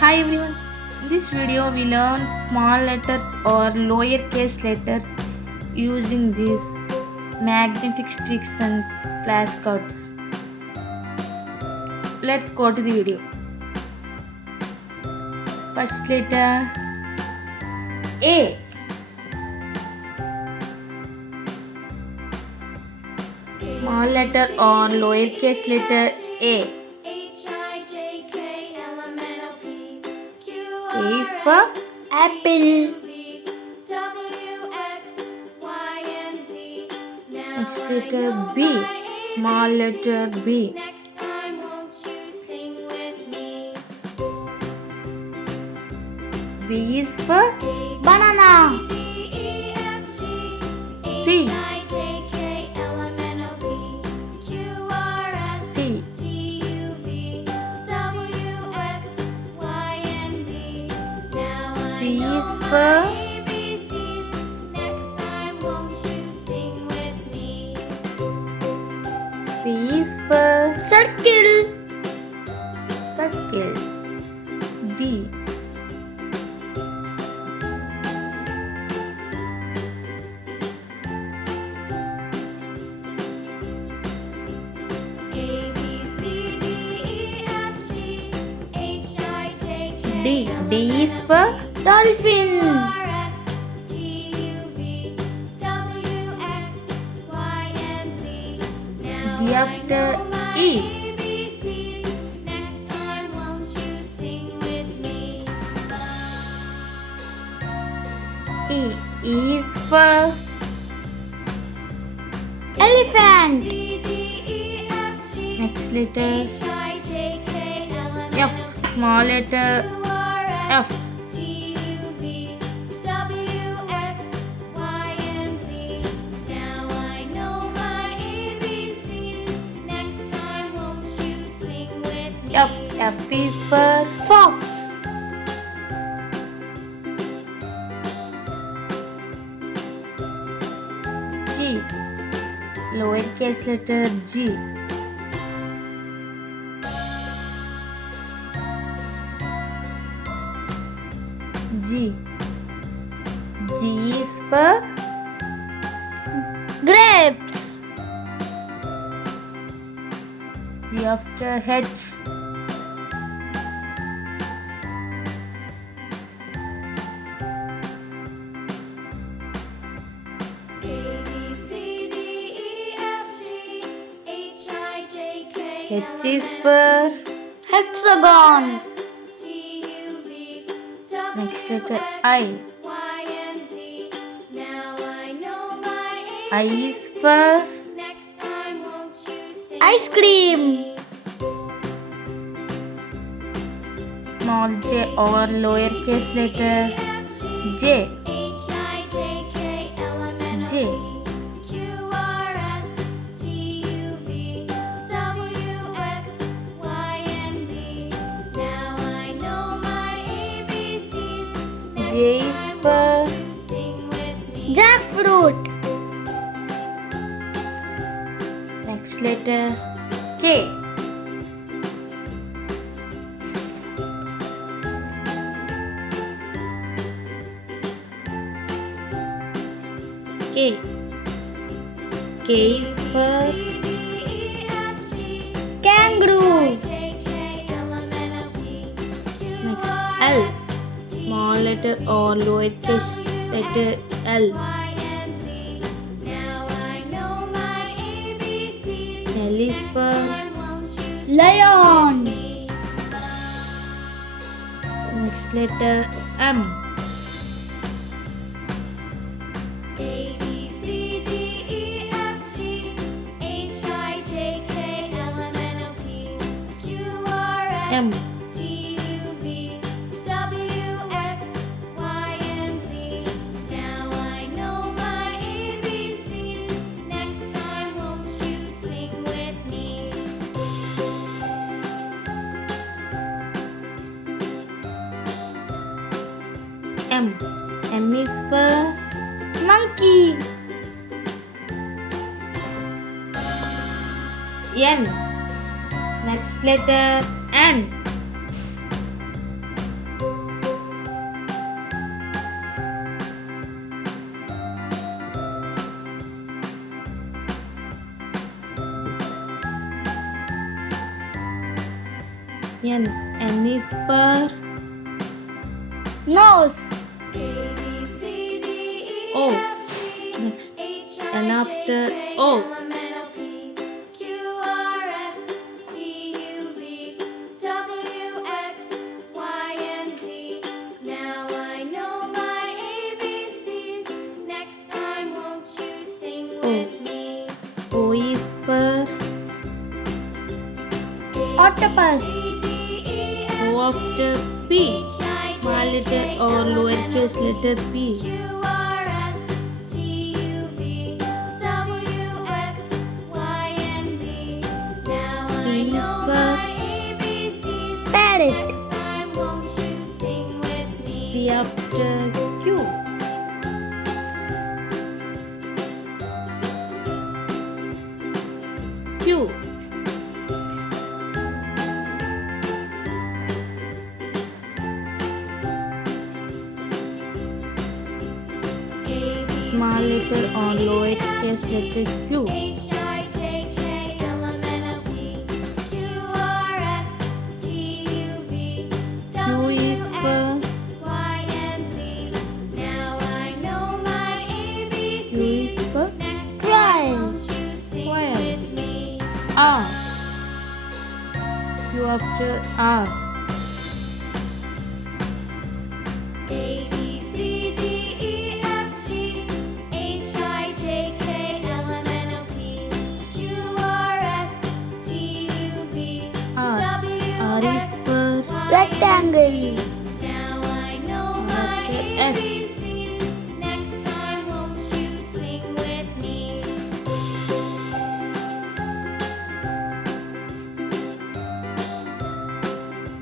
Hi everyone. In this video we learn small letters or lowercase letters using these magnetic sticks and flashcards. Let's go to the video. First letter A. Small letter or lowercase letter A. A is for Apple. next letter B. Small letter B. B is for Banana. C. C. C is for C is for Circle. circle. D. D. D is for Dolphin. D after E. E. E is for Elephant. next letter F. Small letter F. F. F is for Fox. G. Lowercase letter G. G. G is for Grapes. G after H. H is for Hexagon. next letter I. I is for Ice cream. small j or lowercase letter J. J. J is for Jackfruit. next letter K. K. K is for Kangaroo. next L. Small letter or lowercase letter L. L is for Lion. next letter M. M. M. M is for Monkey. N. Next letter N. N. N is for Nose. O. Next. N after O. O. O is for Octopus. O after P. Small letter or lowercase letter P. T is for Parrot. P after Q. Q. Small letter or lowercase letter Q. Q is for Q is for Quail. Quail. R. Q after R. R. R is for Rectangle. letter S.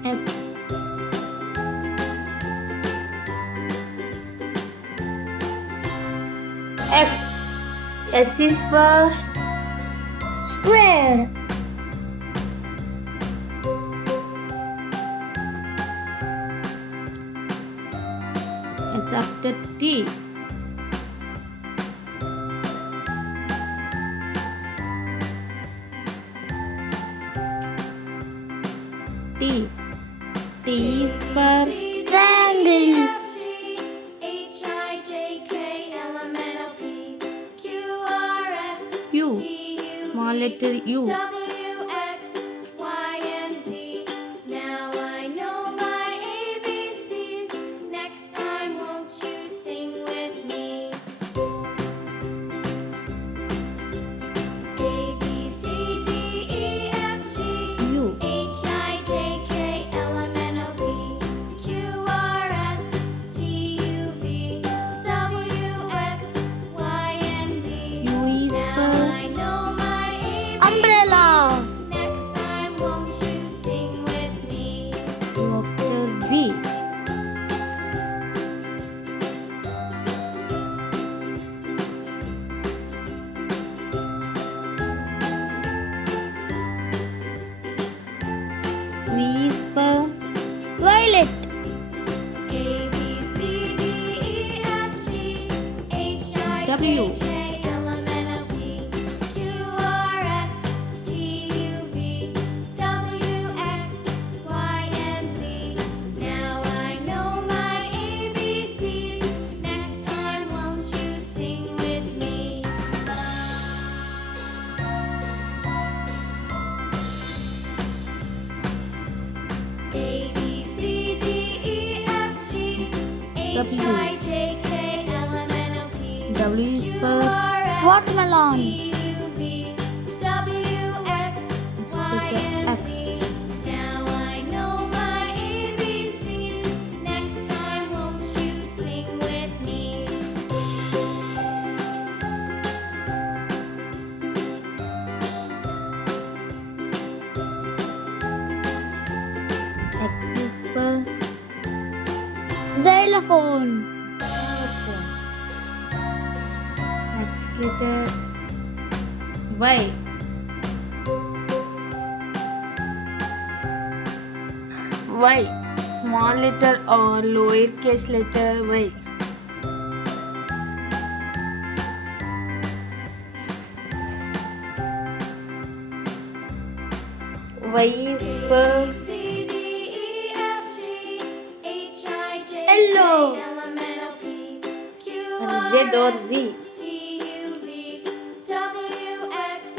S. S. S is for Square. S after T. T. T is for Triangle. U. Small letter U. U. U is for Umbrella. U after V. V is for Violet. W. W is for Watermelon. next letter X. X is for Xylophone. next letter Y. Y. Small letter or lowercase letter Y. Y is for Z or Z? T U V W X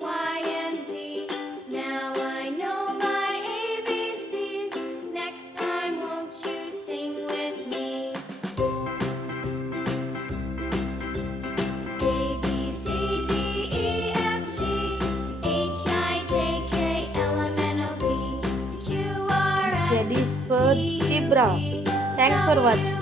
Y and Z. Now I know my ABCs. Next time, won't you sing with me? A B C D E F G H I J K L M N O P Q R Z S is for T U zebra. V Thanks for watching.